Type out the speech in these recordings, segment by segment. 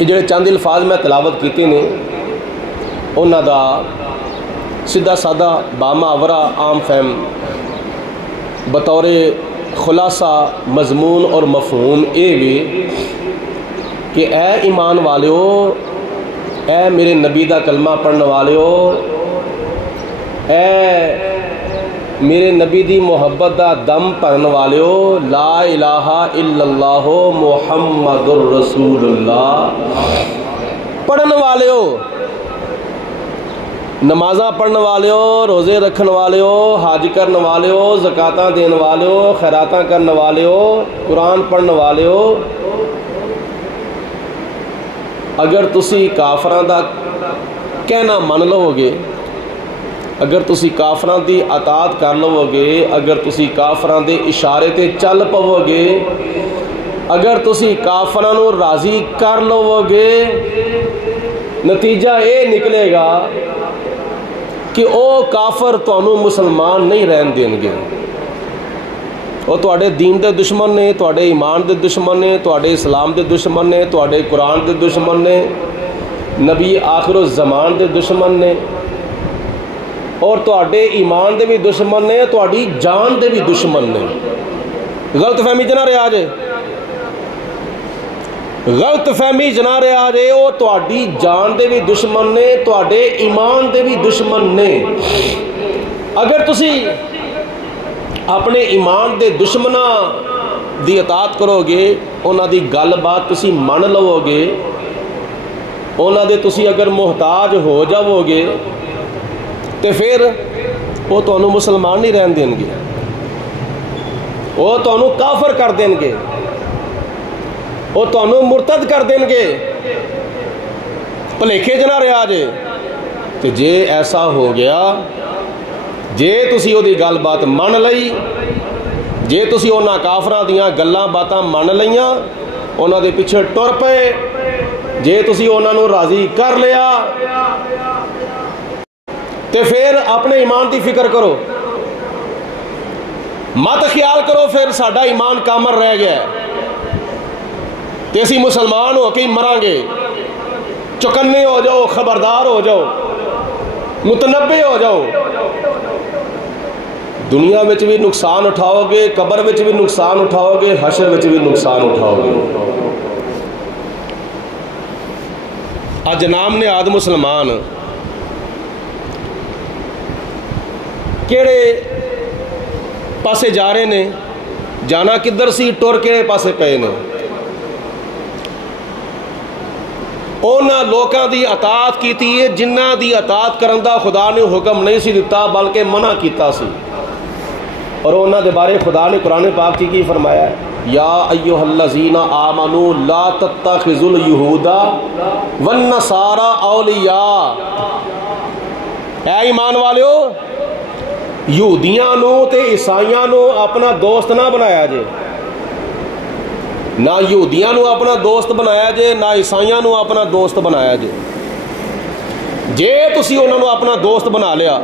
یہ جڑے چند الفاظ میں تلاوت کیتے نے انہاں دا سیدھا سادہ بامحاورہ عام فہم بطور خلاصہ مضمون اور مفہوم اے بھی کہ اے ایمان والیو، اے میرے نبی دا کلمہ پڑھنے والیو، اے میرے نبی دی محبت دا دم پڑھن والیو، لا الہ الا اللہ محمد الرسول اللہ پڑھن والیو، نمازاں پڑھن والیو، روزے رکھن والیو، حج کرن والیو، زکاتاں دین والیو، خیراتاں کرن والیو، قرآن پڑھن والیو، اگر تسی کافراں دا کہنا من لو گے، اگر تسی کافراں دی اطاعت کر لو گے، اگر تسی کافراں دے اشارے تے چل پو گے، اگر تسی کافراں نو راضی کر لو گے، نتیجہ اے نکلے گا کہ او کافر تانوں مسلمان نہیں رہن دیں گے، وہ تواڈے دین دے دشمن نے، تواڈے ایمان دے دشمن نے، تواڈے اسلام دے دشمن نے، تواڈے قرآن دے دشمن نے، نبی آخر الزمان دے دشمن نے، اور تواڈے ایمان دے بھی دشمن نے، تواڈی جان دے بھی دشمن نے۔ غلط فہمی جنا رہا جے، غلط فہمی جنا رہا جے، وہ تواڈی جان دے بھی دشمن نے، تواڈے ایمان دے بھی دشمن نے۔ اگر تسی اپنے ایمان دے دشمناں دی اطاعت کرو گے، انہاں دی گل بات تسی من لو گے، انہاں دے تسی اگر محتاج ہو جاؤ گے، تو پھر وہ تانوں مسلمان نہیں رہن دیں گے، وہ تانوں کافر کر دیں گے، وہ تانوں مرتد کر دیں گے، بھلیکھے جنا رہا جے۔ تو جے ایسا ہو گیا، جے تسی وہ دی گل بات من لئی، جے تسی انہاں کافراں دیاں گلاں باتاں من لئیاں، انہاں دے پیچھے ٹر پئے، جے تسی انہاں نو راضی کر لیا، تے پھر اپنے ایمان دی فکر کرو، مت خیال کرو پھر ساڈا ایمان کامل رہ گیا ہے تے اسی مسلمان ہو کے مران گے۔ چکنے ہو جاؤ، خبردار ہو جاؤ، متنبع ہو جاؤ، دنیا وچ بھی نقصان اٹھاؤ گے، قبر وچ بھی نقصان اٹھاؤ گے، حشر وچ بھی نقصان اٹھاؤ گے۔ اج نام نے آد مسلمان کیڑے پاسے جا رہے نے، جانا کدھر سی، ٹر کیڑے پاسے پے نے، انہاں لوکاں دی اطاعت کیتی ہے جنہاں دی اطاعت کرن دا خدا نے حکم نہیں سی دیتا بلکہ منع کیتا سی، اور انہاں دے بارے خدا نے قرآن پاک کی فرمایا ہے، یا ایھا الذین آمنوا لا تتخذوا اليہود والنصارى اولیاء، اے ایمان والیو، یہودیاں نو تے عیسائیاں نو اپنا دوست نہ بنایا جے، نہ یہودیاں نو اپنا دوست بنایا جے، نہ عیسائیاں نو اپنا دوست بنایا جے۔ جے تسی انہاں نو اپنا دوست بنا لیا،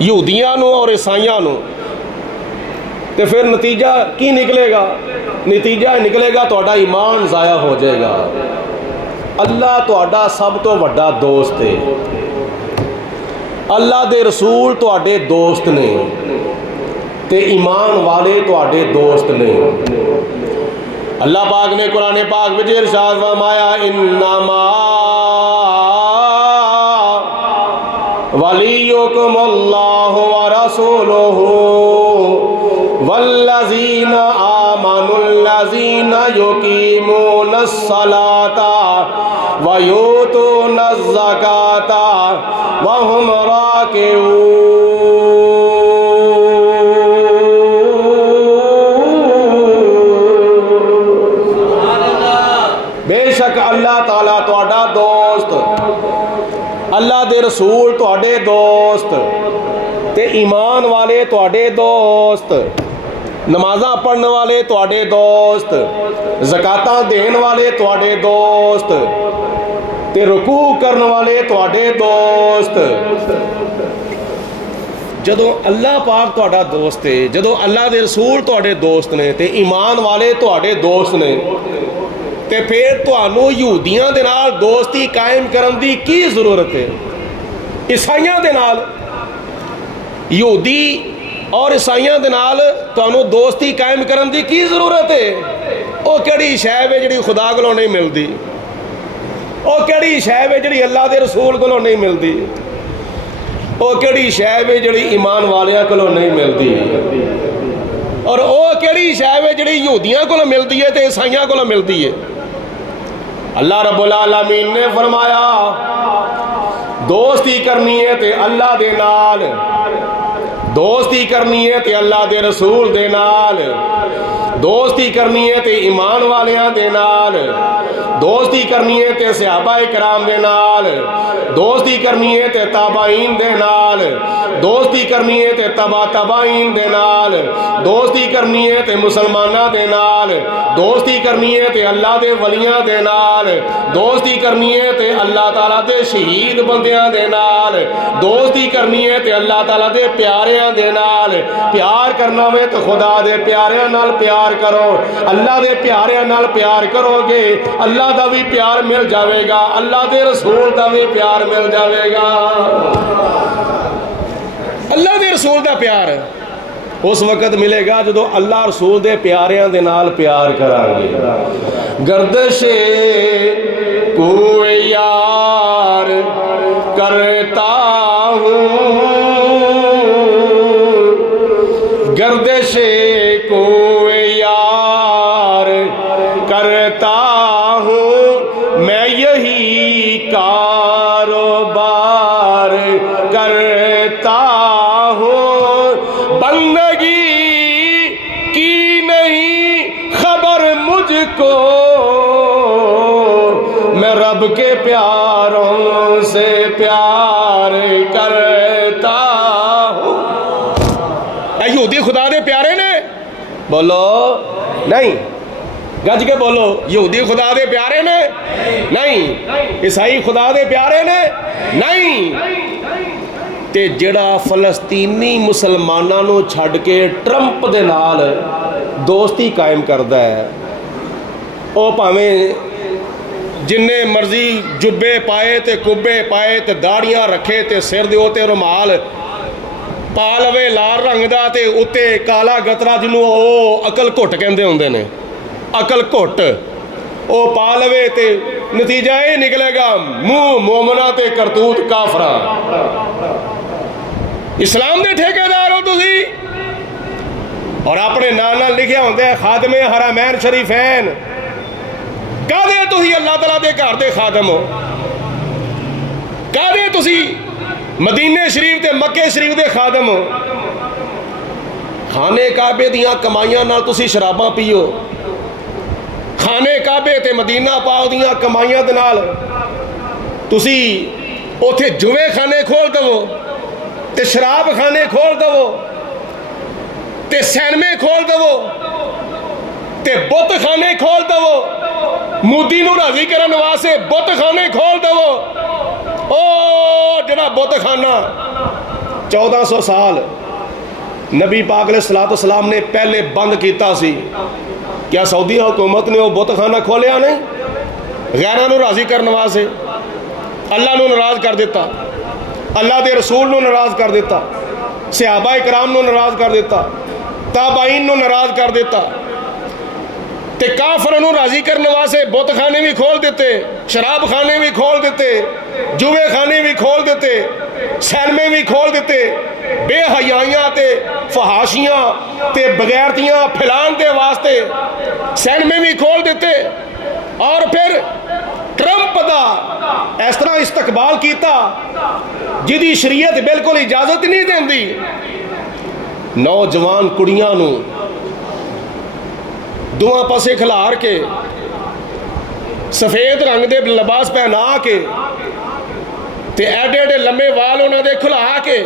یہودیاں نو اور عیسائیاں نو، تے پھر نتیجہ کی نکلے گا؟ نتیجہ نکلے گا تہاڈا ایمان ضائع ہو جائے گا۔ اللہ تہاڈا سب تو وڈا دوست ہے، اللہ دے رسول تہاڈے دوست نے، تے ایمان والے تہاڈے دوست نے۔ اللہ پاک نے قرآن پاک وچ ارشاد فرمایا، انما ولیکم اللہ ورسولہ والذین آمنوا الذین یقیمون الصلاۃ ویؤتون الزکاۃ وہم راکعون۔ بے شک اللہ تعالیٰ تہاڈا دوست، اللہ دے رسول تہاڈے دوست، تے ایمان والے تہاڈے دوست، نمازاں پڑھنے والے تہاڈے دوست، زکاتاں دین والے تہاڈے دوست، تے رکوع کرنے والے تہاڈے دوست۔ جدوں اللہ پاک تہاڈا دوست ہے، جدوں اللہ دے رسول تہاڈے دوست نے، تے ایمان والے تہاڈے دوست نے، تے پھر تانوں یہودیاں دے نال دوستی قائم کرن دی کی ضرورت ہے؟ عیسائیاں دے نال یہودی اور عیسائیاں دے نال تانوں دوستی قائم کرن دی کی ضرورت ہے؟ او کیڑی شے ہے جڑی خدا کولوں نہیں ملدی؟ او کیڑی شے ہے جڑی اللہ دے رسول کولوں نہیں ملدی؟ او کیڑی شے ہے جڑی ایمان والیاں کولوں نہیں ملدی؟ اور او کیڑی شے ہے جڑی یہودیاں کولوں ملدی ہے تے عیسائیاں کولوں ملدی ہے؟ اللہ رب العالمین نے فرمایا دوستی کرنی ہے تے اللہ دے نال، دوستی کرنی ہے تے اللہ دے رسول دے نال، دوستی کرنی ہے تے ایمان والیاں دے نال، دوستی کرنی ہے تے صحابہ کرام دے نال، دوستی کرنی ہے تے تابعین دے نال، دوستی کرنی ہے تے تبع تابعین دے نال، دوستی کرنی ہے تے مسلماناں دے نال، دوستی کرنی ہے تے اللہ دے ولیاں دے نال، دوستی کرنی ہے تے اللہ تعالیٰ دے شہید بندیاں دے نال، دوستی کرنی ہے تے اللہ تعالیٰ دے پیاریاں دے نال۔ پیار کرنا میں تو خدا دے پیاریاں نال پیار کرو، اللہ دے پیاریاں نال پیار کرو گے اللہ دا بھی پیار مل جاوے گا، اللہ دے رسول دا بھی پیار مل جاوے گا۔ اللہ دے رسول دا پیار اس وقت ملے گا جدو اللہ رسول دے پیاریاں دے نال پیار کریں گے۔ گردش کوئی یار کرتا ہوں، گردش کوئی یار کرتا ہوں، میں یہی کاروبار کرتا ہوں، بندگی کی نہیں خبر مجھ کو، میں رب کے پیاروں سے پیار کرتا ہوں۔ اے یہودی خدا دے پیارے نے؟ بولو نہیں، گج کے بولو، یہودی خدا دے پیارے نے؟ نہیں۔ عیسائی خدا دے پیارے نے؟ نہیں۔ تے جڑا فلسطینی مسلماناں نو چھڈ کے ٹرمپ دے نال دوستی قائم کردا ہے، او پاویں جننے مرضی جبے پائے تے کبے پائے تے داڑیاں رکھے تے سر دے اوتے رومال پا لوے لال رنگ دا تے اتے کالا گترا جنوں او عقل گھٹ کہندے ہوندے نے، عقل گھٹ او پا لوے تے نتیجہ یہ نکلے گا منہ مومنہ تے کرتوت کافراں۔ اسلام دے ٹھیکیدار ہو تسی، اور اپنے نانا لکھیا ہوندے خادم حرمین شریفین، کہدے تسی اللہ تعالیٰ دے گھر دے خادم ہو، کہدے تسی مدینے شریف تے مکے شریف دے خادم ہو، خانے کعبے دیاں کمائیاں نال تسی شراباں پیو، خانے کعبے تے مدینہ پاک دیاں کمائیاں دے نال تسی اوتھے جوے خانے کھول دو تے شراب خانے کھول دو تے سینمے کھول دو تے بت خانے کھول دو، مودی نو راضی کرن واسطے بت خانے کھول دو۔ او جڑا بت خانہ 1400 سال نبی پاک علیہ السلام نے پہلے بند کیتا سی، کیا سعودی حکومت نے وہ بت خانہ کھولیا نہیں؟ غیرہ نو راضی کرنے واسطے اللہ نو ناراض کر دیتا، اللہ دے رسول نو ناراض کر دیتا، صحابہ کرام نو ناراض کر دیتا، تابعین نو ناراض کر دیتا، تے کافروں نو راضی کرنے واسطے بت خانے بھی کھول دیتے، شراب خانے بھی کھول دیتے، جوے خانے بھی کھول دیتے، سینمے بھی کھول دیتے، بے حیائیاں تے فحاشیاں تے بغیرتیاں پھیلان دے واسطے سینمے بھی کھول دیتے، اور پھر ٹرمپ دا اس طرح استقبال کیتا جدی شریعت بالکل اجازت نہیں دیندی، نوجوان کڑیاں نو دواں پاسے کھلار کے سفید رنگ دے لباس پہنا کے تے ایڈے ایڈے لمبے وال انہاں دے کھلا کے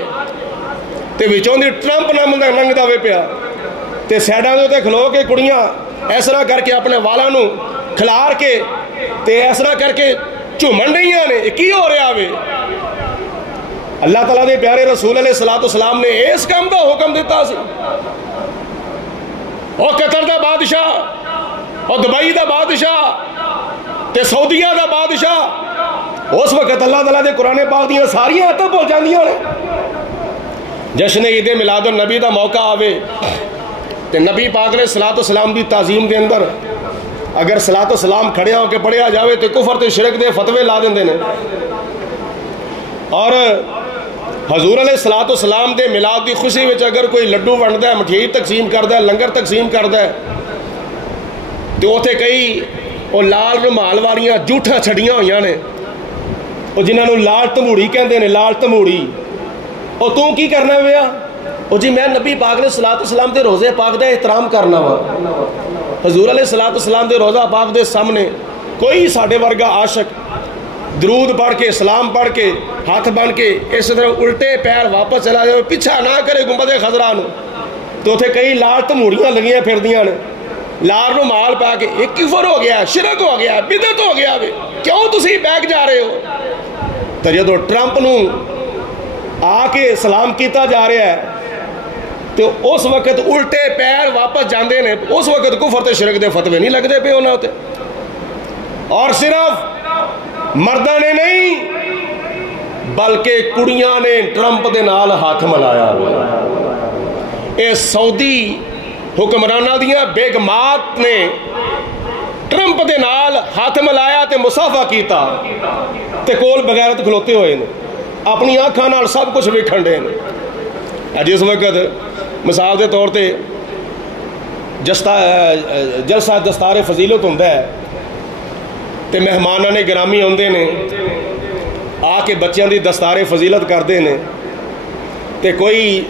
تے وچوں دی ٹرمپ نام دا ننگ دا وے پیا تے سیڈاں دے تے کھلو کے کڑیاں اس طرح کر کے اپنے والاں نو کھلار کے تے اس طرح کر کے جھومن رہیاں نے، کی ہو رہا وے؟ اللہ تعالیٰ دے پیارے رسول علیہ السلام نے اس کام دا حکم دیتا سی؟ اور قطر دا بادشاہ اور دبئی دا بادشاہ تے سعودیہ دا بادشاہ اس وقت اللہ تعالیٰ دے قرآن پاک دیاں ساریاں آیتاں بول جاندیاں نے. جشن عید میلاد النبی دا موقع آوے تے نبی پاک نے صلاۃ و سلام دی تعظیم دے اندر اگر صلاۃ و سلام کھڑیا ہو کے پڑھیا جاوے تے کفر تے شرک دے فتوے لا دیندے نے. اور حضور علیہ الصلوۃ والسلام دے میلاد دی خوشی وچ اگر کوئی لڈو ونڈدا ہے، مٹھائی تقسیم کردا ہے، لنگر تقسیم کردا ہے تے اوتھے کئی وہ لال رومال والیاں جوٹھاں چھڑیاں ہوئیاں نے، وہ جنہاں نوں لال تموڑی کہندے نے، لال تموڑی. اور تو کی کرنا ویا؟ وہ جی میں نبی پاک علیہ الصلوۃ والسلام دے روزے پاک دا احترام کرنا وا. حضور علیہ الصلوۃ والسلام دے روزہ پاک دے سامنے کوئی ساڈے ورگا عاشق درود پڑھ کے سلام پڑھ کے ہاتھ بن کے اس طرح الٹے پیر واپس چلا جائے، پیچھا نہ کرے گنبد خضرا نو. تو اتنے کئی لال تموڑیاں لگیاں پھردیاں نے، لال رومال پا کے. ایک کفر ہو گیا، شرک ہو گیا، بدعت ہو گیا. کیوں تسی بیک جا رہے ہو؟ تو جدو ٹرمپ نو آ کے سلام کیتا جا رہا ہے تو اس وقت الٹے پیر واپس جاندے نے. اس وقت کفر تے شرک دے فتوے نہیں لگتے پے انہاں تے. اور صرف مرداں نے نہیں بلکہ کڑیاں نے ٹرمپ دے نال ہاتھ ملایا. اے سعودی حکمرانہ دیاں بیگمات نے ٹرمپ دے نال ہاتھ ملایا تے مصافحہ کیتا تے کول بغیرت کھلوتے ہوئے نے، اپنی آنکھاں نال سب کچھ ویکھن دے نے. جس وقت مثال دے طور تے جلسہ دستار فضیلت ہوندا ہے تے مہماناں نے گرامی ہوندے نے آ کے بچیاں دی دستار فضیلت کردے نے تے کوئی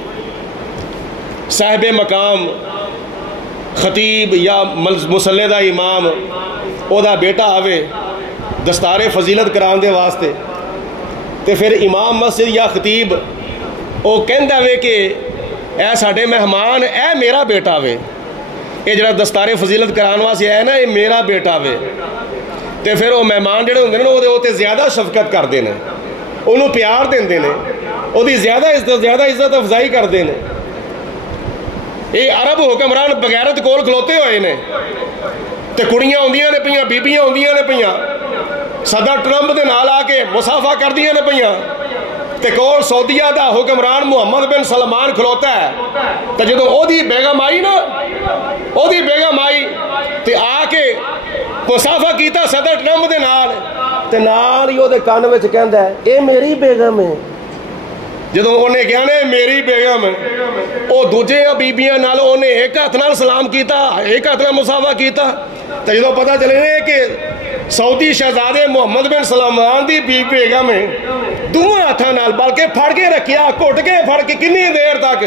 صاحب مقام خطیب یا مصلی دا امام او دا بیٹا آوے دستار فضیلت کران دے واسطے تے پھر امام مسجد یا خطیب او کہندا وے کہ اے ساڈے مہمان اے میرا بیٹا وے، اے جڑا دستار فضیلت کران واسطے ہے نا اے میرا بیٹا وے. تے پھر وہ مہمان جڑے ہوندے نے وہ تے زیادہ شفقت کردے نے، انہوں پیار دیندے نے، وہ دی زیادہ عزت افزائی کردے نے. یہ عرب حکمران بغیرت کول کھلوتے ہوئے نے تے کڑیاں ہوندیاں نے پیاں، بیبیاں ہوندیاں نے پیاں، صدر ٹرمپ دے نال آ کے مصافحہ کردیاں نے پیاں تے کول سعودیہ دا حکمران محمد بن سلمان کھلوتا ہے. تے جدوں او دی بیگم آئی نا، او دی بیگم آئی تے آ کے مصافحہ کیتا صدر ٹرمپ دے نال تے نال ہی او دے کان وچ کہندا ہے اے میری بیگم ہے. جدوں انہیں کہا نا میری بیگم او دوجے بیبیاں نال انہیں ایک ہاتھ نال سلام کیتا، ایک ہاتھ نال مصافحہ کیتا. تے جدوں پتہ چلے کہ سعودی شہزادے محمد بن سلمان دی بیگم ہے، دونوں ہاتھاں نال بلکہ پھڑ کے رکھیا، گھٹ کے پھڑ کے کنی دیر تک.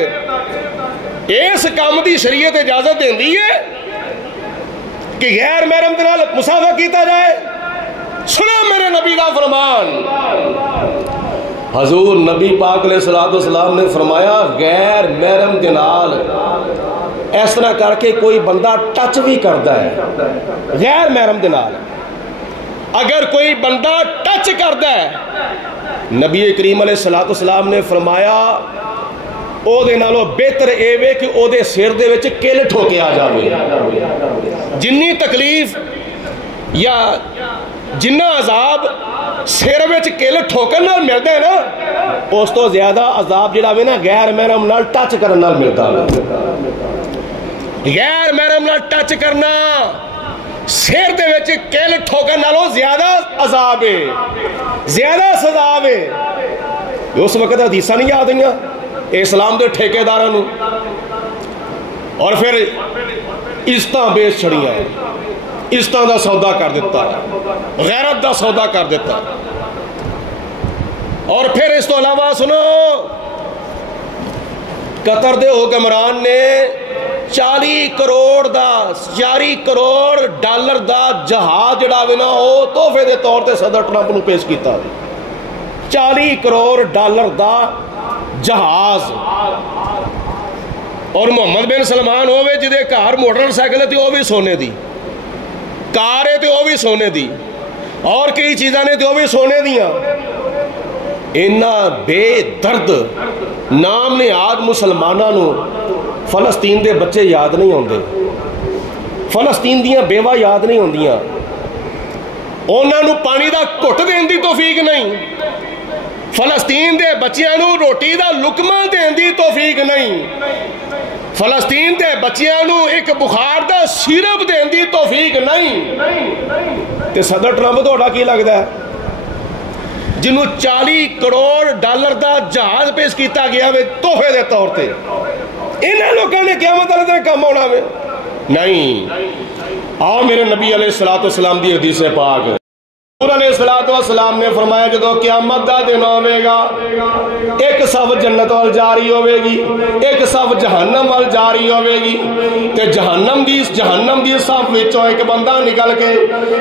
اس کام دی شریعت اجازت دیندی ہے کہ غیر محرم دے نال مصافحہ کیتا جائے؟ سنا میرے نبی کا فرمان. حضور نبی پاک علیہ الصلوۃ والسلام نے فرمایا غیر محرم دے نال اس طرح کر کے کوئی بندہ ٹچ بھی کرتا ہے، غیر محرم دے نال اگر کوئی بندہ ٹچ کرتا ہے، نبی کریم علیہ الصلوۃ والسلام نے فرمایا او دے نالوں بہتر اے وے کہ او دے سر دے وچ کل ٹھوکیا جاوے. جنی تکلیف یا جنہ عذاب سر وچ کل ٹھوکن نال ملدا ہے نا، اس تو زیادہ عذاب جڑا وے نا غیر محرم نال ٹچ کرن نال ملدا ہے. غیر محرم نال ٹچ کرنا سر دے وچ کل ٹھوکن نالوں زیادہ عذاب ہے، زیادہ سزا ہے. اس وقت حدیثاں نہیں یاد ہوئیاں اسلام دے ٹھیکیداراں نوں، اور پھر عزتاں بیچ چھڑیاں، عزتاں دا سودا کر دیتا ہے، غیرت دا سودا کر دیتا ہے. اور پھر اس تو علاوہ سنو قطر دے حکمران نے 40 کروڑ ڈالر دا جہاز جڑا وے نا او تحفے دے طور تے صدر ٹرمپ نو پیش کیتا. 40 کروڑ ڈالر دا جہاز. اور محمد بن سلمان ہوئے جدے کار موٹر سائیکل تے وہ بھی سونے دی، کار ہے تے وہ بھی سونے دی، اور کئی چیزاں نے تے وہ بھی سونے دیاں. اینا بے درد نام نہاد مسلماناں نو فلسطین دے بچے یاد نہیں ہوندے، فلسطین دیاں بیوہ یاد نہیں ہوندیاں. उन्होंने पानी का घुट देने की तौफीक नहीं, फलस्तीन के बच्चों को रोटी का लुकमा देने की तौफीक नहीं, फलस्तीन के बच्चों को एक बुखार का सिरप देने की तौफीक नहीं। तो सदर ट्रंप तुहाडा की लगता है जिन्हों 40 करोड़ डॉलर का जहाज पेश किया गया वे तोहफे के तौर पर, इन्होंने लोगों ने क़यामत वाले दिन काम आना वे नहीं। आओ मेरे नबी अलैहिस्सलाम की हदीस पाक अलैहिस्सलाम ने फरमाया जो क़यामत का दिन होगा एक सफ जन्नत वाल जारी होगी, एक सफ जहन्नम वाल जारी होगी, ते जहन्नम दी सफ विचों एक बंदा निकल के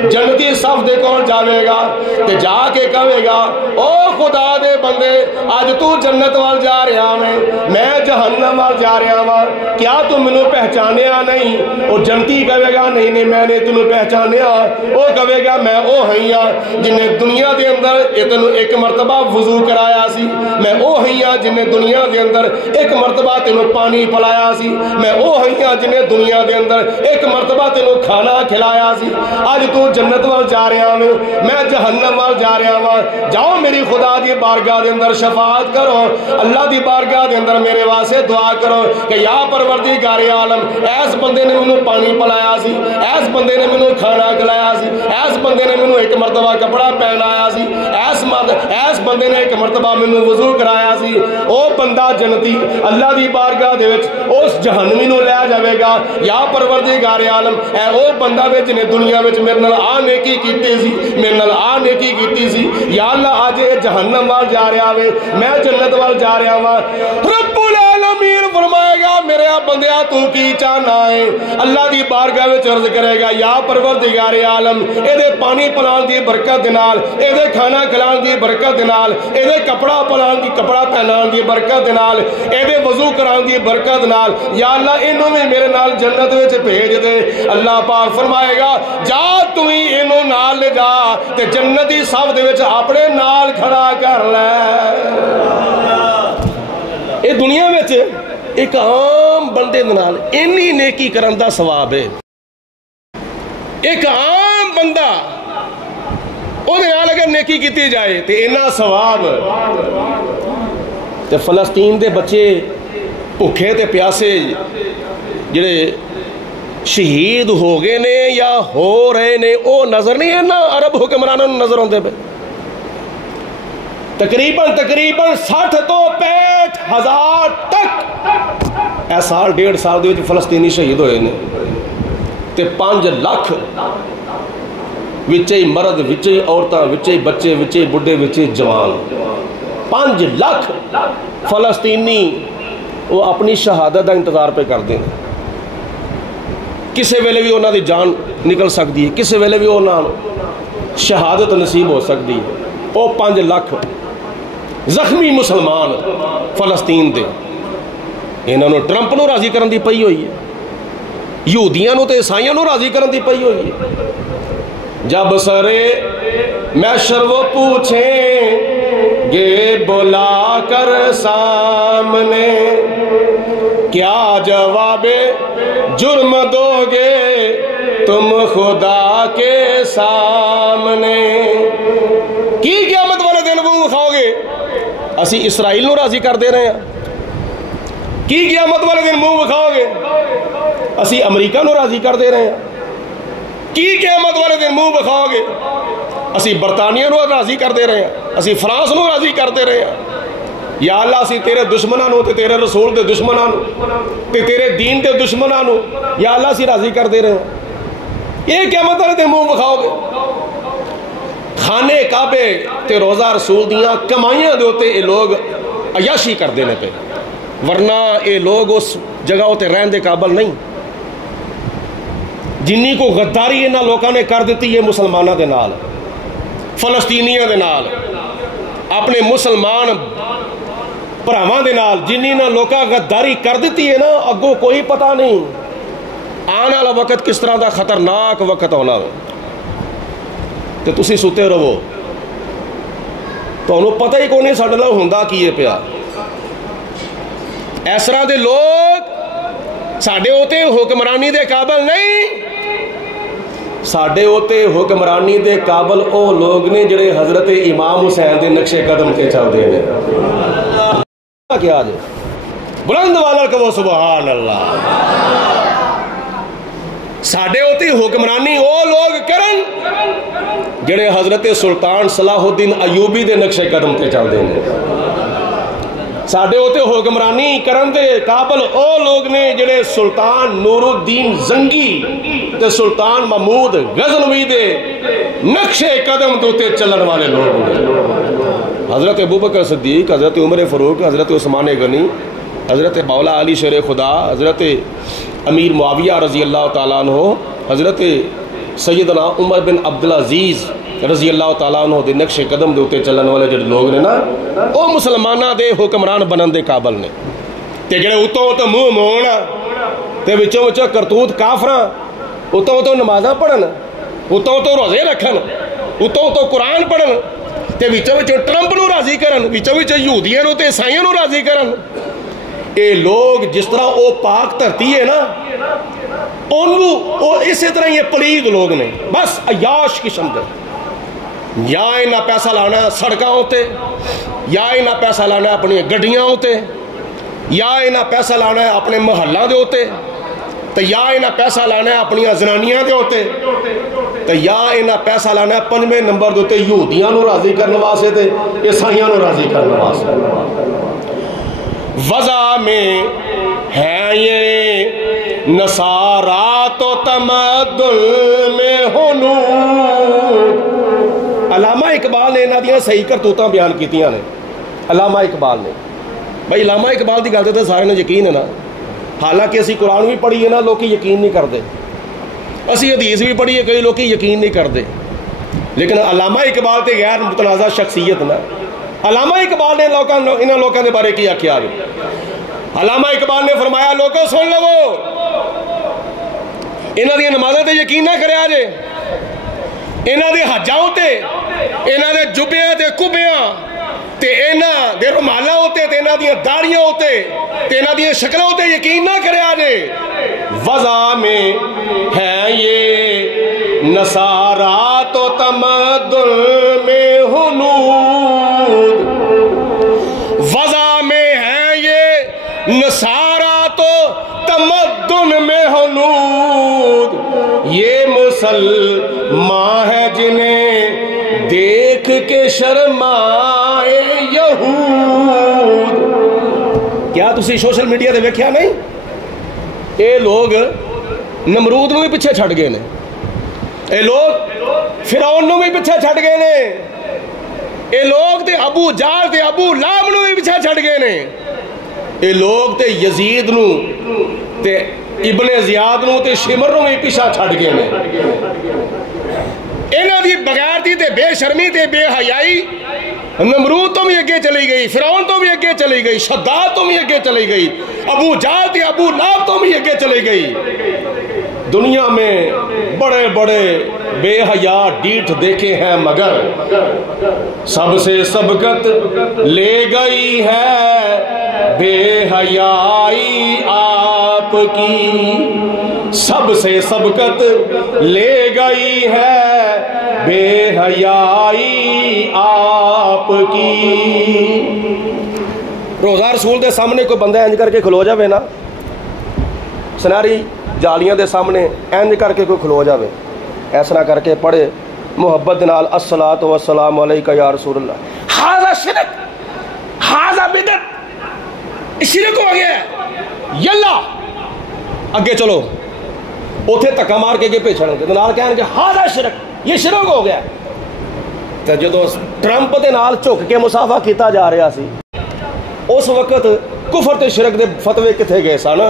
जन्नती सफ दे कोल जावेगा ते जाके कहेगा ओ खुदा दे बंदे अज तू जन्नत वाल जा रहा है, मैं जहन्नम वाल जा रहा वा, क्या तू मैनू पहचानिया नहीं? और जन्नती कहेगा नहीं नहीं मैंने तेनू पहचानिया। वो कहेगा मैं वो हई हाँ जिन्हें दुनिया के अंदर तेनों एक मरतबा वजू कराया सी, मैं वो हई हाँ जिन्हें दुनिया के अंदर एक मरतबा तेनों पानी पिलाया सी, मैं वो हई हाँ जिन्हें दुनिया के अंदर एक मरतबा तेनों खाना खिलाया सी। अज तू जन्नत वाल जा रहा है, मैं जहन्नम वाल जा रहा वा, जाओ मेरी खुदा की बारगाह के अंदर शफाअत करो, अल्लाह की बारगाह के अंदर मेरे वास्ते दुआ करो कि या परवरदिगार आलम ऐस बंदे ने मैनू पानी पिलाया सी, ऐस बंदे ने मैनू खाना खिलाया सी, ऐस बंदे ने मैनू एक मरतबा कपड़ा पहनाया सी, ऐस बंदे ने एक मरतबा मैनू वजू कराया सी। ओ बंदा जन्नती अल्लाह की बारगाह दे विच उस जहन्नमी नूं लै जावेगा, या परवरदिगार आलम ऐ ओ बंदा वे जिन्हें दुनिया में मेरे नाल आ नेकी कीती सी, मेरे नाल आ नेकी कीती सी, या अल्लाह अज ये जहन्नम वाल जा रहा वे, मैं जन्नत वाल जा रहा वा। रब्बुल आलमीन फरमाएगा मेरे बंदिया तू की चाहना है? अल्लाह की बारगाह में अर्ज करेगा या परवरदिगार आलम एदे पानी पिलाने की बरकत दे नाल, एदे खाना खिलाने की बरकत दे नाल, एदे कपड़ा पहनाने की बरकत दे नाल, एदे वजू कराने की बरकत नाल, या अल्लाह इन्हों भी मेरे नाल जन्नत में भेज दे। अल्लाह पाक फरमाएगा जा तू ही इन्हों नाल ले जा ते जन्नती सब दे विच अपने नाल खड़ा कर ले। ये दुनिया में एक आम बंदे दे नाल इन्नी नेकी करन दा सवाब है। एक आम बंदा ਉਹਦੇ ਨਾਲ अगर नेकी की जाए तो इन्ना सवाब। तो फलस्तीन के बच्चे भुखे ते प्यासे जिहड़े शहीद हो गए ने या हो रहे ने वो नज़र नहीं इन्हां अरब हुक्मरानां नूं नज़र आउंदे पे। तकरीबन 60 तो 65 हज़ार तक ए साल 1.5 साल दे विच फलस्तीनी शहीद होए ने ते 5 लाख विचे मर्द विचे औरतां विचे बच्चे विचे बुढ़े विचे जवान 5 लाख फलस्तीनी वो अपनी शहादत का इंतजार पे करते हैं। किसी वेले भी उन्होंने जान निकल सकती है, किसी वेले भी उन्होंने शहादत नसीब हो सकती है। वो 5 लाख जख्मी मुसलमान फलस्तीन के इन्होंने ट्रंप को राजी करने की पई हुई है, यहूदियों तो ईसाइयों को राजी करने की पई हुई है। जब सरे मैशर वो पूछेंगे बुला कर सामने, क्या जवाबे जुर्म दोगे तुम खुदा के सामने? की क़यामत वाले दिन मुंह खाओगे? असी इसराइल को राजी कर दे रहे हैं। की क़यामत वाले दिन मुंह खाओगे? असी अमरीका को राजी कर दे रहे हैं। की क़यामत वाले दिन मुंह विखाओगे? असी बरतानिया को राजी कर दे रहे हैं, असी फ्रांस को राजी करते रहे हैं। या अल्लाह असी तेरे दुश्मनों ते तेरे रसूल के दुश्मनों ते तेरे दीन के दुश्मनों या अल्लाह असी राजी कर दे रहे हैं। ये क़यामत वाले दिन मुंह विखाओगे? खाने काबे ते रोज़ा रसूल दियां कमाइयां दे उत्ते ये लोग अयाशी करते हैं पे, वरना ये लोग उस जगह उत्ते रहने के काबल नहीं। जिन्नी को गद्दारी इन्हां लोगों ने कर दी है मुसलमानों के नाल, फलस्तीनियों के नाल, अपने मुसलमान भरावां दे नाल जिन्नी इन्हां लोगों गद्दारी कर दी है ना, अगों कोई पता नहीं आने वाला वक्त किस तरह का खतरनाक वक्त होना है। तो तुसी सुते रहो, तुहानूं पता ही कोई नहीं साडे नाल हुंदा की है पिया। इस तरह के लोग साडे उत्ते हुक्मरानी दे काबिल नहीं। ساڈے اوتے حکمرانی دے قابل او لوگ نے جڑے حضرت امام حسین دے نقش قدم تے چلدے ہیں. کیا جی بلند والا کہو سبحان اللہ. ساڈے اوتے حکمرانی او لوگ کرن جڑے حضرت سلطان صلاح الدین ایوبی دے نقش قدم تے چلدے ہیں. ساڈے اوتے حکمرانی کرن دے قابل او لوگ نے جڑے سلطان نور الدین زنگی تے سلطان محمود غزنوی دے نقش قدم تے چلن والے لوگ ہیں. حضرت ابوبکر صدیق، حضرت عمر فاروق، حضرت عثمان غنی، حضرت مولا علی شیر خدا، حضرت امیر معاویہ رضی اللہ تعالیٰ عنہ، حضرت سیدنا عمر بن عبدالعزیز رضی اللہ تعالیٰ عنہ دے نقش قدم دے اتے چلن والے جڑے لوگ نے نا او مسلمانہ دے حکمران بنن دے قابل نے. تے جڑے اتوں تو منہ موڑ تے وچوں وچوں کرتوت کافراں اتوں تو نمازاں پڑھن، اتوں تو روزے رکھن، اتوں تو قرآن پڑھن تے وچوں وچوں ٹرمپ نو راضی کرن، وچوں وچوں یہودیاں نو تے عیسائیاں نو راضی کرن. اے لوگ جس طرح او پاک دھرتی ہے نا اسی طرح یہ پلید لوگ نے، بس عیاش قسم دے. یا انہاں پیسہ لانا سڑکاں ہوتے، یا انہاں پیسہ لانا اپنی گڈیاں ہوتے، یا انہاں پیسہ لانا اپنے محلہ دے ہوتے، تو یا انہاں پیسہ لانا اپنی زنانیاں دے ہوتے، تو یا انہاں پیسہ لانا 5ویں نمبر دے ہوتے یہودیاں نو راضی کرنے واسطے تے عیسائیاں نو راضی کرنے واسطے. وضع میں ہے یہ نصارات و تمدن میں ہنود. علامہ اقبال نے انہاں دیاں صحیح کرتوتاں بیان کیتیاں نے. علامہ اقبال نے بھائی علامہ اقبال دی گل تے سارے نوں یقین ہے نا، حالانکہ اسی قرآن بھی پڑھی ہے نا لوگ یقین نہیں کرتے، اسی حدیث بھی پڑھی ہے کئی لوگ یقین نہیں کرتے، لیکن علامہ اقبال تے غیر متنازع شخصیت نا. علامہ اقبال نے انہاں لوگوں کے بارے کیا کیا ہے. علامہ اقبال نے فرمایا لوگوں سن لو انہاں دی نمازاں تے یقین نہ کریا جے، انہاں دے حجاں تے انہاں دے جبیاں تے کبیاں تے انہاں دے رومالاں ہوتے تے انہاں دی داڑیاں ہوتے تے انہاں دی شکلاں ہوتے یقین نہ کریا جے. وضع میں ہے یہ نصارات و تمدن میں ہنود. وضع میں ہے یہ نصارات و تمدن میں ہنود. یہ مسلمان ہے جنہیں دیکھ کے شرمائے یہود. کیا تسی سوشل میڈیا دے ویکھیا نہیں؟ اے لوگ نمرود نو بھی پیچھے چھڑ گئے نے، اے لوگ فرعون نو بھی پیچھے چھڑ گئے نے، اے لوگ تے ابو جہل تے ابو لہب نو بھی پیچھے چھڑ گئے نے، اے لوگ تے یزید نو تے ابن زیاد نو تے شمر نو بھی پیچھے چھڑ گئے نے. انہاں دی بغیرتی تے بے شرمی تے بے حیائی نمرود تو بھی اگے چلی گئی، فرعون تو بھی اگے چلی گئی، شداد تو بھی اگے چلی گئی، ابو جہل تے ابو لہب تو بھی اگے چلی گئی. دنیا میں بڑے بڑے بے حیا ڈیٹھ دیکھے ہیں مگر سب سے سبقت لے گئی ہے بے حیائی آپ کی. سب سے سبقت لے گئی ہے بے حیائی آپ کی. روزہ رسول دے سامنے کوئی بندہ انج کر کے کھلو جاوے نا، سناری جالیاں دے سامنے انج کر کے کوئی کھلو جاوے، ایسا کر کے پڑھے محبت نال الصلاۃ والسلام علیکہ یا رسول اللہ، ہاذا شرک، ہاذا بدعت، شرک ہو گیا ہے، یلا اگے چلو اوتھے تکا مار کے پیچھے تے نال کہن کہ ہاذا شرک، یہ شرک ہو گیا. تے جدوں ٹرمپ دے نال جھک کے مصافحہ کیتا جا رہا سی اس وقت کفر تے شرک دے فتوے کتھے گئے سن؟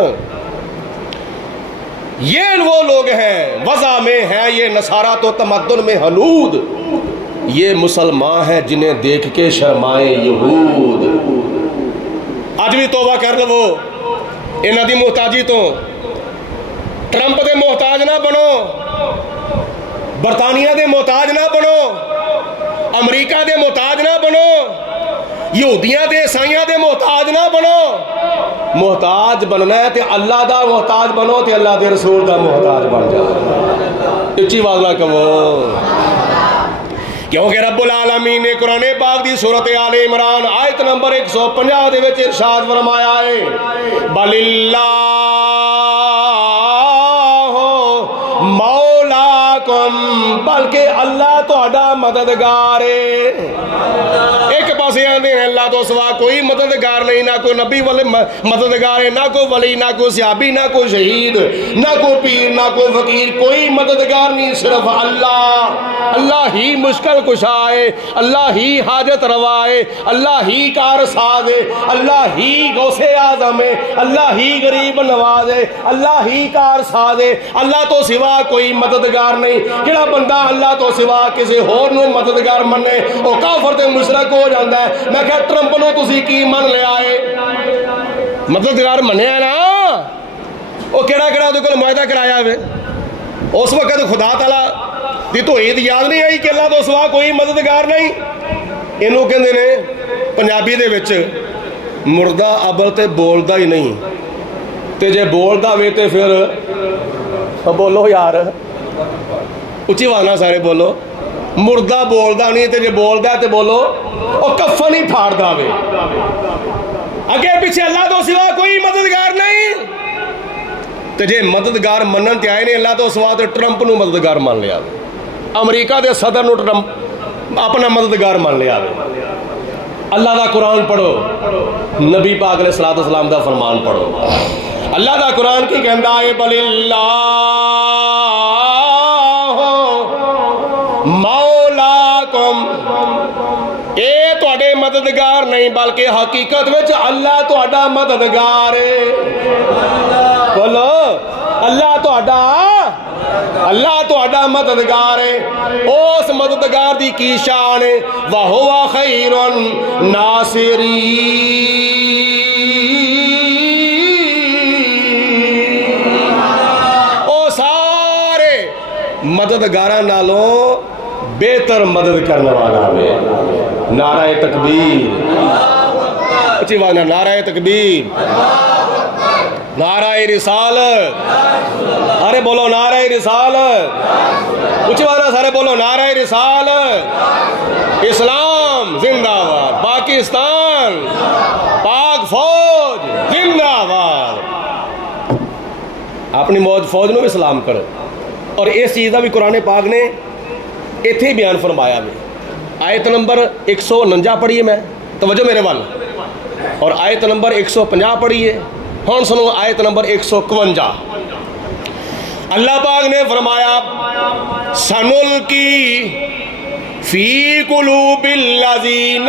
یہ وہ لوگ ہیں وضع میں ہیں یہ نصارات و تمدن میں ہنود. یہ مسلمان ہیں جنہیں دیکھ کے شرمائے یہود. آج بھی توبہ کر لو انہاں دی محتاجی تو. ٹرمپ دے محتاج نہ بنو، برطانیہ دے محتاج نہ بنو، امریکہ دے محتاج نہ بنو، یہودیاں دے عیسائیاں دے محتاج نہ بنو. محتاج بننا ہے تے اللہ دا محتاج بنو تے اللہ دے رسول دا محتاج بن جاؤ. اچھی آواز نہ کہو، کیونکہ رب العالمین نے قرآن پاک دی سورۃ آل عمران آیت نمبر 150 دے وچ ارشاد فرمایا ہے بل اللہ مولاکم، بلکہ اللہ تہاڈا مددگار ہے۔ ایک پاسے آندے ہیں اللہ تو سوا کوئی مددگار نہیں، نہ کوئی نبی والے مددگار ہے، نہ کوئی ولی، نہ کوئی صحابی، نہ کوئی شہید، نہ کوئی پیر، نہ کوئی فقیر، کوئی مددگار نہیں، صرف اللہ۔ اللہ ہی مشکل کشا ہے، اللہ ہی حاجت روا ہے، اللہ ہی کار ساز ہے، اللہ ہی غوث اعظم ہے، اللہ ہی غریب نواز ہے، اللہ ہی کار ساز ہے۔ اللہ تو سوا کوئی مددگار نہیں۔ جڑا بندہ اللہ تو سوا کسی ہور نو مددگار منے وہ کافر تے مشرک ہو جاندا ہے۔ میں کہ ٹرمپ نو تسی کی من لیا ہے؟ مددگار منیا نا، وہ کیڑا کیڑا دے کول معاہدہ کرایا ہوئے؟ اس وقت خدا تعالی دی توحید یاد نہیں آئی کہ اللہ تو سوا کوئی مددگار نہیں۔ اینو کہندے نے پنجابی دے وچ مردہ ابل تے بولدا ہی نہیں، تے جے بولدا وے تے پھر بولو یار اچھی وانا سارے بولو، مردہ بولدا نہیں تے جے بولدا تے بولو، او کفن ہی پھاڑدا وے۔ اگے پیچھے اللہ تو سوا کوئی مددگار نہیں، تے جے مددگار منن تے آئے نے اللہ تو سوا تے ٹرمپ نو مددگار مان لیا، امریکہ دے صدر نو ٹرمپ اپنا مددگار مان لیا۔ اللہ دا قرآن پڑھو، نبی پاک علیہ السلام دا فرمان پڑھو۔ اللہ دا قرآن کی کہندا ہے بل اللہ مولاکم، اے تواڈے مددگار نہیں بلکہ حقیقت وچ اللہ تواڈا مددگار ہے۔ بولو اللہ تواڈا مددگار ہے۔ اس مددگار دی کی شان ہے وَهُوَ خَيْرُ النَّاصِرِينَ، او سارے مددگاراں نالوں بہتر مدد کرنے والا ہے۔ نعرہ تکبیر، اچھی بات، نعرہ تکبیر، نعرہ رسالت، ارے بولو نعرہ رسالت، اچھی بات سارے بولو نعرہ رسالت۔ اسلام زندہ باد، پاکستان پاک فوج زندہ باد۔ اپنی فوج نو بھی سلام کرو۔ اور اس چیز کا بھی قرآن پاک نے ایتھے بیان فرمایا میں۔ آیت نمبر 149 پڑھیے، میں توجہ میرے وال، اور آیت نمبر 150 پڑھیے۔ ہن سنو آیت نمبر 151۔ اللہ پاک نے فرمایا سنلقی فی قلوب الذین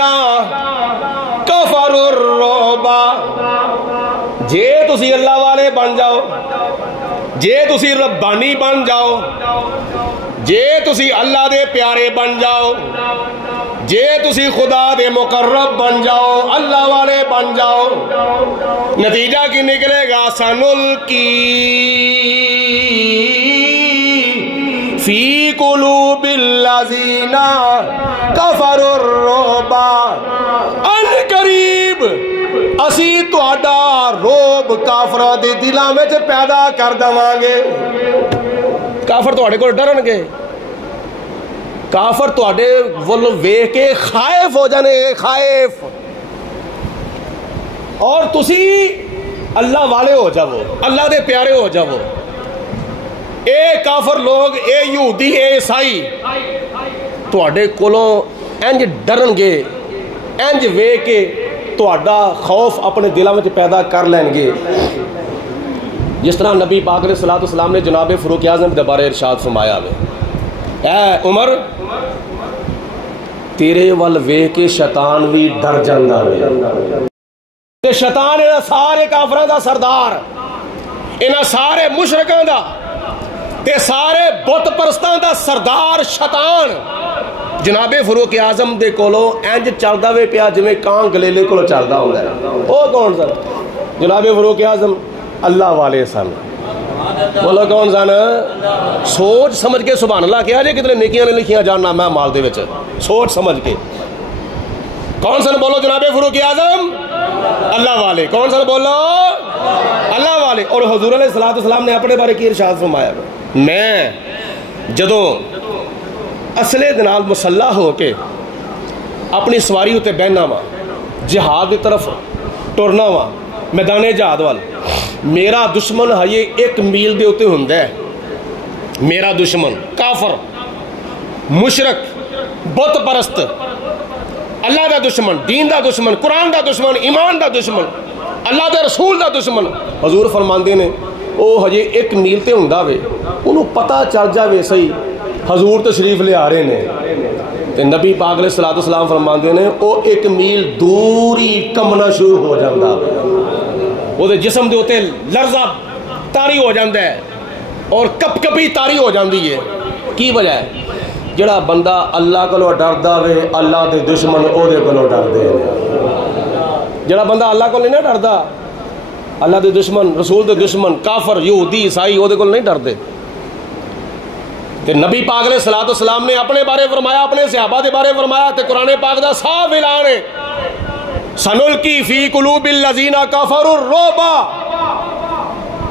کفروا الرعب، جے تسی اللہ والے بن جاؤ، جے تسی ربانی بن جاؤ، جے تسی اللہ دے پیارے بن جاؤ، جے تسی خدا دے مقرب بن جاؤ، اللہ والے بن جاؤ، نتیجہ کی نکلے گا سنلقی فی قلوب الذین کفروا الرعب، ان قریب اسی تہاڈا روب کافراں دے دلاں وچ پیدا کر دواں گے۔ کافر تہاڈے کول ڈرن گے، کافر تہاڈے ول ویکھ کے خائف ہو جانے، خائف، اور تسی اللہ والے ہو جاؤ، اللہ دے پیارے ہو جاؤ۔ اے کافر لوگ، اے یہودی، اے عیسائی تہاڈے کولوں انج ڈرن گے، انج ویکھ کے تہاڈا خوف اپنے دلاں وچ پیدا کر لین گے، جس طرح نبی پاک علیہ السلام نے جناب فاروق اعظم دے بارے ارشاد فرمایا ہے، اے عمر تیرے ول ویکھ کے شیطان بھی ڈر جاندا ہے۔ تے شیطان انہاں سارے کافراں دا سردار، انہاں سارے مشرکاں دا تے سارے بت پرستاں دا سردار شیطان جناب فاروق اعظم دے کولو انج چلدا وے پیا جویں کان گلیلے کولو چلدا ہوندا ہے۔ او کون سن؟ جناب فاروق اعظم اللہ والے سن۔ بولو کون سن؟ سوچ سمجھ کے سبحان اللہ کیا جی کتنے نیکیاں نے لکھیاں جاننا میں مال دے وچ، سوچ سمجھ کے۔ کون سن؟ بولو جناب فاروق اعظم اللہ والے۔ کون سن؟ بولو اللہ والے۔ اور حضور علیہ السلام نے اپنے بارے کی ارشاد فرمایا، میں جدوں اسلحے دے نال مسلح ہو کے اپنی سواری اتنے بہنا وا جہاد کی طرف ٹرنا وا میدان جہاد وال میرا دشمن ہے 1 میل دے اتنے ہوندا ہے میرا دشمن کافر مشرک بت پرست اللہ دا دشمن دین دا دشمن قرآن دا دشمن ایمان دا دشمن اللہ دے رسول دا دشمن حضور فرماندے نے او ہجے 1 میل تے ہوندا وے انہوں پتہ چل جاوے صحیح حضور تشریف لے آ رہے نے تے نبی پاک علیہ السلام فرماندے نے او 1 میل دور ہی کمنا شروع ہو جاندا وہ دے جسم دے اوتے لرزہ تاری ہو جاندا ہے اور کپ کپی تاری ہو جاندی ہے کی وجہ ہے جڑا بندہ اللہ کولوں ڈردا وے اللہ دے دشمن او دے کولوں ڈردے جڑا بندہ اللہ کو نہیں ڈردا اللہ دے دشمن رسول دے دشمن کافر یہودی عیسائی او دے کول نہیں ڈردے تے نبی پاک علیہ السلام نے اپنے بارے فرمایا اپنے صحابہ دے بارے فرمایا تے قرآن پاک دا صاف اعلان ہے سنلقی فی قلوب الذین کفروا الرعب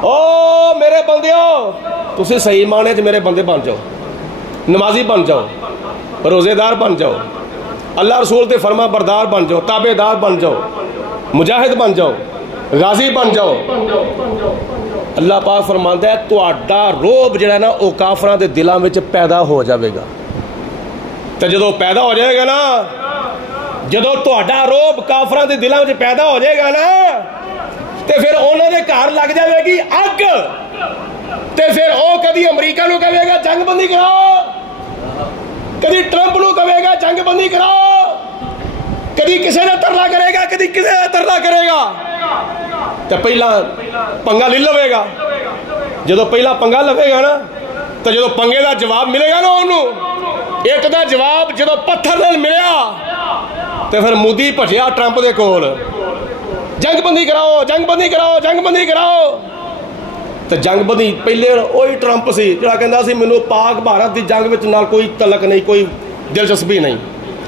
او میرے بندیو تسی صحیح معنی تے میرے بندے بن جاؤ نمازی بن جاؤ روزے دار بن جاؤ اللہ رسول تے فرما بردار بن جاؤ تابع دار بن جاؤ مجاہد بن جاؤ غازی بن جاؤ اللہ پاک فرماندا ہے تہاڈا روب جڑا ہے نا وہ کافراں دے دلاں وچ پیدا ہو جاوے گا تے جدوں پیدا ہو جائے گا نا جدوں تہاڈا روب کافراں دے دلاں وچ پیدا ہو جائے گا نا تے پھر انہاں دے گھر لگ جاوے گی اگ تے پھر او کدی امریکہ نو کہے گا جنگ بندی کراؤ کدی ٹرمپ نو کہے گا جنگ بندی کراؤ کدی کسے دا ترلا کرے گا کدی کسے دا ترلا کرے گا تے پہلا پنگا لے لوے گا جدو پہلا پنگا لوے گا نا تو جدو پنگے دا جواب ملے گا نا انہوں ایک دا جواب جدو پتھر نال ملیا تے پھر مودی بھجیا ٹرمپ دے کول جنگ بندی کراؤ جنگ بندی کراؤ جنگ بندی کراؤ تو جنگ بندی پہلے وہی ٹرمپ سی جڑا کہندا سی مینوں پاک بھارت دی جنگ وچ نال کوئی تعلق نہیں کوئی دلچسپی نہیں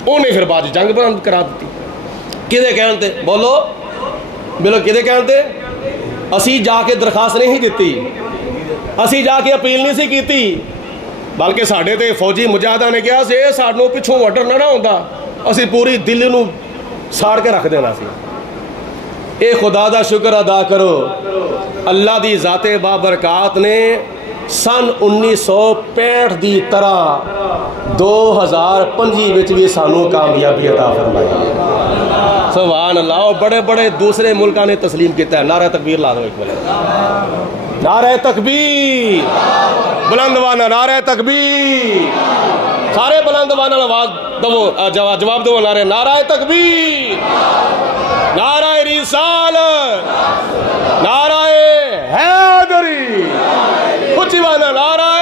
انہیں پھر بعد جنگ بند کرا دیتی کدے کہن تے بولو بولو کدے کہن تے اسی جا کے درخواست نہیں دیتی اسی جا کے اپیل نہیں سی کیتی بلکہ ساڈے تے فوجی مجاہداں نے کہا سی اے سانوں پچھوں آرڈر نہ ہوندا اسی پوری دلی نو ساڑ کے رکھ دینا سی اے خدا دا شکر ادا کرو اللہ دی ذات بابرکات نے سن 1965 دی طرح 2025 وچ بھی سانوں کامیابی عطا فرمائی ہے سبحان اللہ بڑے بڑے دوسرے ملکاں نے تسلیم کیتا ہے نعرہ تکبیر لا دو ایک بار نعرہ تکبیر بلند وانا نعرہ تکبیر سارے بلند وانا آواز دو جواب دو نعرہ تکبیر نعرہ رسالت نعرہ حیدری اونچی وانا نعرہ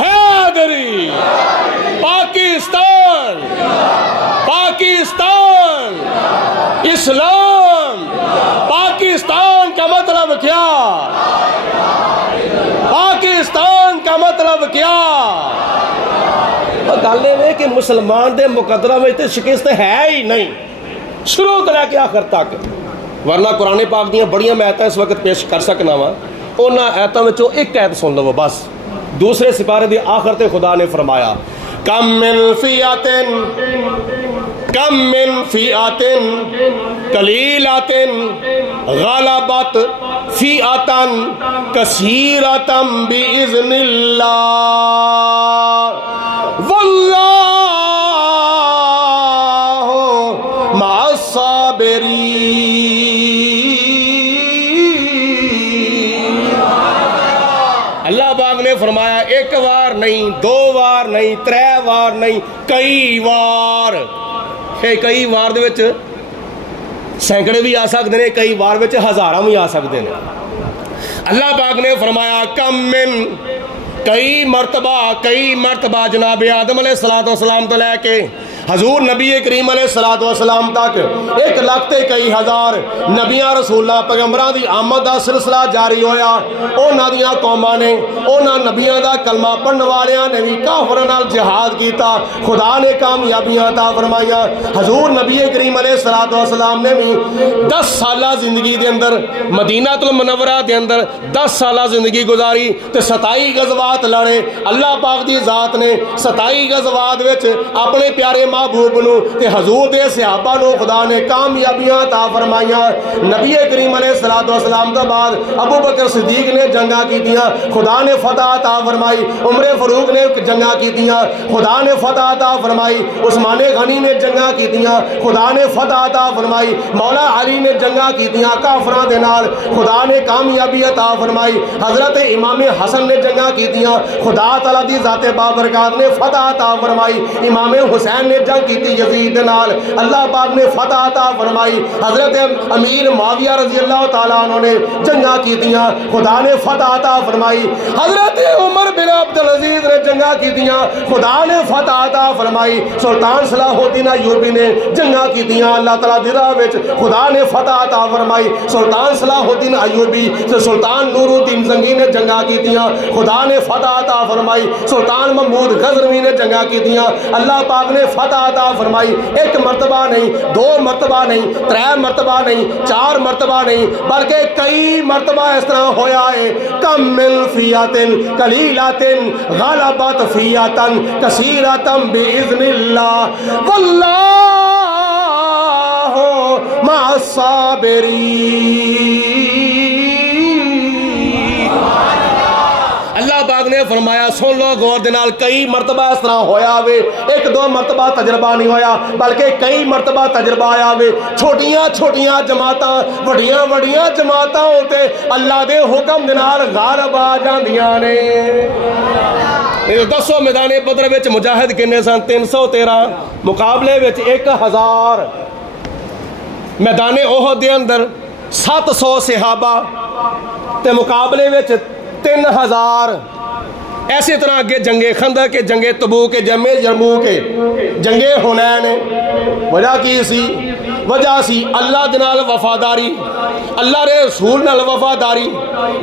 حیدری پاکستان پاکستان اسلام پاکستان کا مطلب کیا پاکستان کا مطلب کیا گل یہ کہ مسلمان دے مقدرہ میں شکست ہے ہی نہیں شروع تو لے کے آخر تک ورنہ قرآن پاک دیاں بڑیاں میں آیتاں اس وقت پیش کر سکنا وا انہاں آیتاں وچوں ایک آیت سن لو بس دوسرے سپارے دی آخر تے خدا نے فرمایا کم من فیعت قلیلۃ غلبت فیعۃ کثیرۃ باذن اللہ واللہ مع الصابرین اللہ پاک نے فرمایا ایک وار نہیں دو وار نہیں ترے وار نہیں کئی وار کئی وار دے وچ سینکڑے بھی آ سکتے ہیں کئی وار وچ ہزاراں بھی آ سکتے ہیں اللہ پاک نے فرمایا کم من کئی مرتبہ جناب آدم علیہ السلام تو لے کے حضور نبی کریم علیہ السلام تک 1 लाख تے کئی ہزار نبیاں رسولاں پیغمبراں دی آمد دا سلسلہ جاری ہویا. انہاں دیاں قوماں نے انہاں نبیاں دا کلمہ پڑھن والیاں نے بھی کافراں نال جہاد کیتا. خدا نے کامیابیاں عطا فرمائیاں. حضور نبی کریم علیہ السلام نے بھی 10 سالہ زندگی دے اندر مدینہ المنورہ دے اندر 10 سالہ زندگی گزاری تے 27 غزوات لڑے. اللہ پاک دی ذات نے 27 غزوات وچ اپنے پیارے محبوب نو تے حضور دے صحابہ نو خدا نے کامیابیاں عطا فرمائیاں. نبی کریم علیہ السلام تو بعد ابو بکر صدیق نے جنگاں کیتیاں, خدا نے فتح عطا فرمائی. عمر فاروق نے جنگاں کیتیاں, خدا نے فتح عطا فرمائی. عثمان غنی نے جنگاں کیتیاں, خدا نے فتح عطا فرمائی. مولا علی نے جنگاں کیتیاں کافراں دے نال, خدا نے کامیابی عطا فرمائی. حضرت امام حسن نے جنگاں کیتیاں, خدا تعالیٰ دی ذات بابرکات نے فتح عطا فرمائی. امام حسین نے جنگ کیتی یزید دے نال, اللہ پاک نے فتح عطا فرمائی. حضرت امیر معاویہ رضی اللہ تعالیٰ عنہ نے جنگاں کیتیاں, خدا نے فتح عطا فرمائی. حضرت عمر بن عبدالعزیز نے جنگاں کیتیاں, خدا نے فتح عطا فرمائی. سلطان صلاح الدین ایوبی نے جنگاں کیتیاں, اللہ تعالیٰ دی راہ وچ خدا نے فتح عطا فرمائی. سلطان صلاح الدین ایوبی تے سلطان نور الدین زنگی نے جنگاں کیتیاں, خدا نے فتح عطا فرمائی. سلطان محمود غزنوی نے جنگاں کیتیاں, اللہ پاک نے فتح عطا فرمائی. 1 مرتبہ نہیں, 2 مرتبہ نہیں, 3 مرتبہ نہیں, 4 مرتبہ نہیں, بلکہ کئی مرتبہ اس طرح ہویا ہے. کم من فیاتن قلیلاتن غلبت فیاتن کثیرتن باذن اللہ واللہ مع الصابرین. اللہ پاک نے فرمایا سن لو غور دے نال, کئی مرتبہ اس طرح ہویا وے. 1-2 مرتبہ تجربہ نہیں ہویا بلکہ کئی مرتبہ تجربہ آیا وے. چھوٹیاں چھوٹیاں جماعتاں وڈیاں وڈیاں جماعتاں ہوتے اللہ دے حکم دے نال غالب آ جاندیاں نے. دسو میدان بدر وچ مجاہد کنے سن؟ 313. مقابلے وچ 1000. میدان احد دے اندر 700 صحابہ تے مقابلے وچ 3000. ایسے طرح اگے جنگے خندق کے, جنگے تبوک کے, جنگے یرموک کے, جنگے حنین. وجہ کی سی؟ وجہ سی اللہ دے نال وفاداری, اللہ دے رسول نال وفاداری,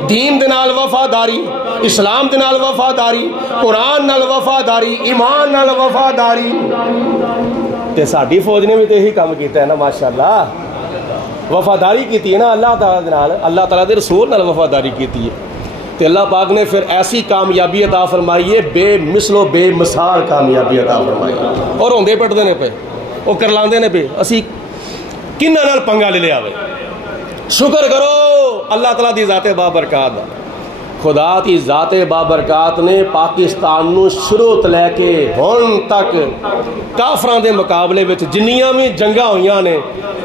دین دے نال وفاداری, اسلام دے نال وفاداری, قرآن نال وفاداری, ایمان نال وفاداری. تے ساڈی فوج نے بھی تے یہی کام کیتا ہے نا ماشاءاللہ. وفاداری کیتی ہے نا اللہ تعالیٰ دے نال, اللہ تعالیٰ دے رسول نال وفاداری کیتی ہے. تو اللہ پاک نے پھر ایسی کامیابی عطا فرمائی ہے, بے مثل و بے مثال کامیابی عطا فرمائی. اور ہوندے پٹدے نے پے, وہ کرلاندے نے پے, اسی کنہاں نال پنگا لے لیا وے. شکر کرو اللہ تعالیٰ دی ذات بابرکات. خدا دی ذات بابرکات نے پاکستان نو شروع لے کے ہن تک کافراں دے مقابلے وچ جنیاں بھی جنگاں ہوئیاں نے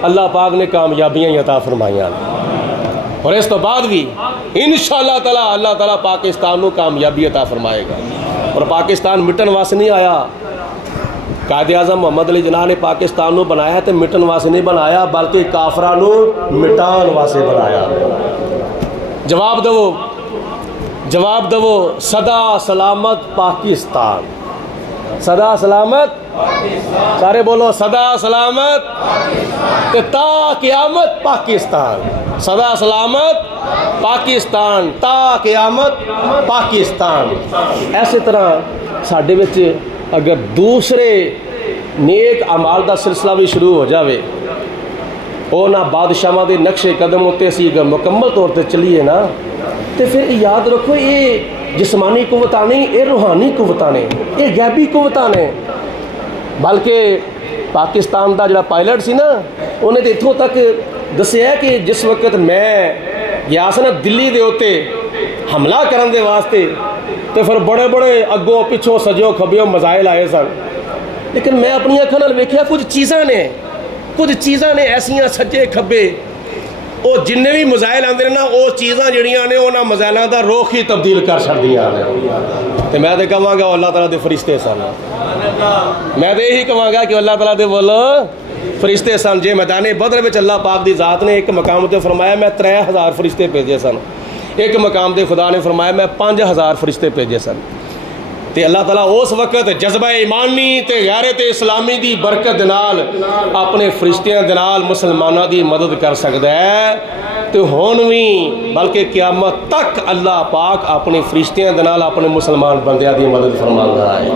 اللہ پاک نے کامیابیاں عطا فرمائیاں. اور اس تو بعد بھی انشاءاللہ تعالی اللہ تعالیٰ پاکستان نو کامیابی عطا فرمائے گا. اور پاکستان مٹن واسطے نہیں آیا. قائد اعظم محمد علی جناح نے پاکستان نو بنایا تے مٹن واسطے نہیں بنایا بلکہ کافراں نو مٹان واسطے بنایا. جواب دو, جواب دو, سدا سلامت پاکستان, سدا سلامت سارے بولو, سدا سلامت تا قیامت پاکستان, سدا سلامت پاکستان تا قیامت پاکستان. ایسے طرح ساڈے وچ اگر دوسرے نیک اعمال دا سلسلہ بھی شروع ہو جاوے, او نہ بادشاہاں دے نقش قدم ہوتے اسی اگر مکمل طور تے چلیے نا تو پھر یاد رکھو یہ جسمانی قوتاں نہیں, یہ روحانی قوتاں نے, یہ غیبی قوتاں نے. بلکہ پاکستان دا جڑا پائلٹ سی نا انہیں تو اتھوں تک دسیا کہ جس وقت میں گیا سا نا دلی دے ہوتے حملہ کرن دے واسطے تو پھر بڑے بڑے اگوں پچھوں سجوں کھبیوں مزائل آئے سن, لیکن میں اپنی اکھاں نال ویکھیا کچھ چیزاں نے ایسیاں سجے کھبے وہ جن بھی مزائل آتے ہیں نا وہ چیزاں جڑیاں نے انہاں مزائلاں دا رخ ہی تبدیل کر چھڑدیاں نے. تو میں تو کہاں گا اللہ تعالیٰ دے فرشتے سن, میں تو یہی کہاں گا کہ اللہ تعالیٰ دے بولو فرشتے سن. جے میدان بدر وچ اللہ پاک دی ذات نے ایک مقام تے فرمایا میں 3000 فرشتے بھیجے سن, ایک مقام تے خدا نے فرمایا میں 5000 فرشتے بھیجے سن. تے اللہ تعالیٰ اس وقت جذبہ ایمانی تے غیرت اسلامی دی برکت دے نال اپنے فرشتیاں دے نال مسلماناں دی مدد کر سکدا ہے تے ہن وی بلکہ قیامت تک اللہ پاک اپنے فرشتیاں دے نال اپنے مسلمان بندیاں دی مدد فرماندا ہے۔